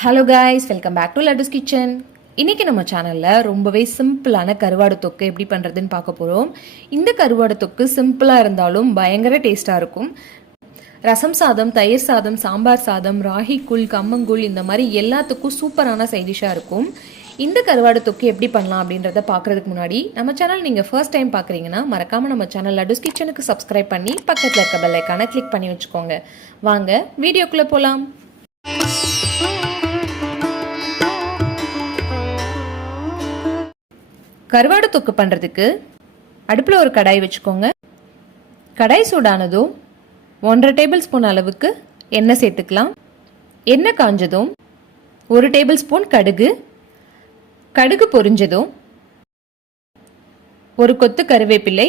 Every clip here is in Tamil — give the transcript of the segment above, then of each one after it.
Hello guys, welcome back to Lattu's kitchen. இன்றைக்கி நம்ம சேனலில் ரொம்பவே சிம்பிளான கருவாடு தொக்கு எப்படி பண்ணுறதுன்னு பார்க்க போகிறோம். இந்த கருவாடு தொக்கு சிம்பிளாக இருந்தாலும் பயங்கர டேஸ்ட்டாக இருக்கும். ரசம் சாதம், தயிர் சாதம், சாம்பார் சாதம், ராகி கூழ், கம்மங்கூழ் இந்த மாதிரி எல்லாத்துக்கும் சூப்பரான சைடிஷாக இருக்கும். இந்த கருவாடு தொக்கு எப்படி பண்ணலாம் அப்படின்றத பார்க்குறதுக்கு முன்னாடி நம்ம சேனல் நீங்கள் ஃபர்ஸ்ட் டைம் பார்க்குறீங்கன்னா மறக்காமல் நம்ம சேனல் லட்டுஸ் கிச்சனுக்கு சப்ஸ்கிரைப் பண்ணி பக்கத்தில் இருக்க பெல் ஐக்கானை கிளிக் பண்ணி வச்சுக்கோங்க. வாங்க வீடியோக்குள்ளே போகலாம். கருவாடு தொக்கு பண்ணுறதுக்கு அடுப்பில் ஒரு கடாய் வச்சுக்கோங்க. கடாய் சூடானதும் 1.5 டேபிள் ஸ்பூன் அளவுக்கு எண்ணெய் சேர்த்துக்கலாம். எண்ணெய் காஞ்சதும் 1 டேபிள் ஸ்பூன் கடுகு பொரிஞ்சதும் ஒரு கொத்து கருவேப்பிலை,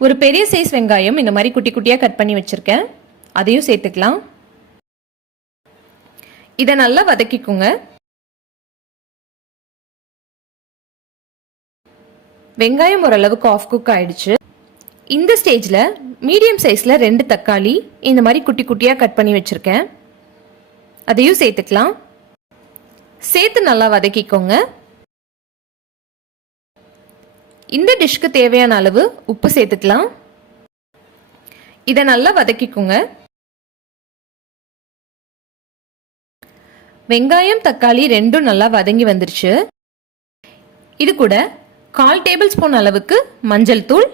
ஒரு பெரிய சைஸ் வெங்காயம் இந்த மாதிரி குட்டி குட்டியாக கட் பண்ணி வச்சுருக்கேன், அதையும் சேர்த்துக்கலாம். இதை நல்லா வதக்கிக்கோங்க. வெங்காயம் ஓரளவுக்கு ஆஃப் குக் ஆயிடுச்சு. இந்த ஸ்டேஜில் மீடியம் சைஸில் 2 தக்காளி இந்த மாதிரி குட்டி குட்டியாக கட் பண்ணி வச்சுருக்கேன், அதையும் சேர்த்துக்கலாம். சேர்த்து நல்லா வதக்கிக்கோங்க. இந்த டிஷ்க்கு தேவையான அளவு உப்பு சேர்த்துக்கலாம். இதை நல்லா வதக்கிக்கோங்க. வெங்காயம் தக்காளி ரெண்டும் நல்லா வதங்கி வந்துருச்சு. இது கூட 1/4 டேபிள் ஸ்பூன் அளவுக்கு மஞ்சள் தூள்,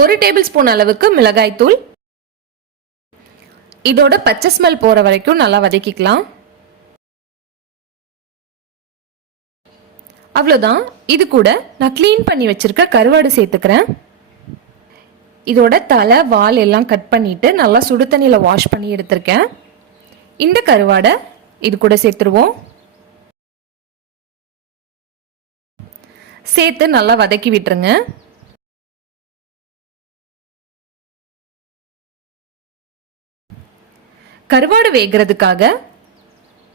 1 டேபிள் ஸ்பூன் அளவுக்கு மிளகாய் தூள், இதோட பச்சை ஸ்மெல் போற வரைக்கும் நல்லா வதக்கிக்கலாம். அவ்வளோதான். இது கூட நான் க்ளீன் பண்ணி வச்சிருக்க கருவாடு சேர்த்துக்கிறேன். இதோட தலை வால் எல்லாம் கட் பண்ணிட்டு நல்லா சுடு தண்ணியில் வாஷ் பண்ணி எடுத்திருக்கேன். இந்த கருவாடை இது கூட சேர்த்துருவோம். சேர்த்து நல்லா வதக்கி விட்டுருங்க. கருவாடு வேகிறதுக்காக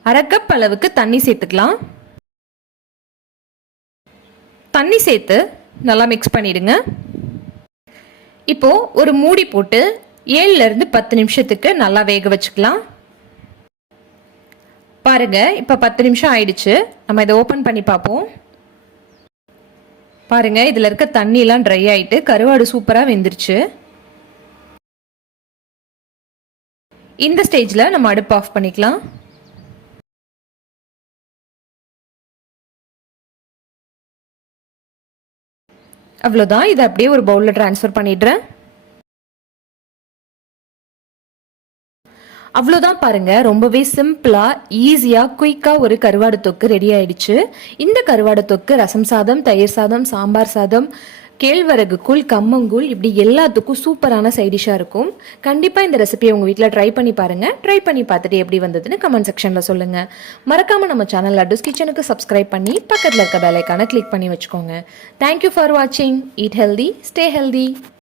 1/2 கப் அளவுக்கு தண்ணி சேர்த்துக்கலாம். தண்ணி சேர்த்து நல்லா மிக்ஸ் பண்ணிடுங்க. இப்போ ஒரு மூடி போட்டு 7லிருந்து 10 நிமிஷத்துக்கு நல்லா வேக வச்சுக்கலாம். பாருங்க, இப்போ 10 நிமிஷம் ஆயிடுச்சு. நம்ம இதை ஓப்பன் பண்ணி பார்ப்போம். பாருங்க, இதில் இருக்க தண்ணியெல்லாம் ட்ரை ஆயிட்டு கருவாடு சூப்பராக வெந்துருச்சு. இந்த ஸ்டேஜில் நம்ம அடுப்பு ஆஃப் பண்ணிக்கலாம். அவ்வளோதான். இதை அப்படியே ஒரு பவுலில் ட்ரான்ஸ்ஃபர் பண்ணிடுறேன். அவ்வளோதான். பாருங்க, ரொம்பவே சிம்பிளாக ஈஸியாக குயிக்காக ஒரு கருவாடு தொக்கு ரெடி ஆயிடுச்சு. இந்த கருவாடு தொக்கு ரசம் சாதம், தயிர் சாதம், சாம்பார் சாதம், கேழ்வரகு கூழ், கம்மங்கூழ் இப்படி எல்லாத்துக்கும் சூப்பரான சைடிஷாக இருக்கும். கண்டிப்பாக இந்த ரெசிபியை உங்கள் வீட்டில் ட்ரை பண்ணி பாருங்கள். ட்ரை பண்ணி பார்த்துட்டு எப்படி வந்ததுன்னு கமெண்ட் செக்ஷனில் சொல்லுங்கள். மறக்காமல் நம்ம சேனல் லட்டுஸ் கிச்சனுக்கு சப்ஸ்கிரைப் பண்ணி பக்கத்தில் இருக்க பெல் ஐக்கானை கிளிக் பண்ணி வச்சுக்கோங்க. தேங்க்யூ ஃபார் வாட்சிங். Eat healthy, stay healthy.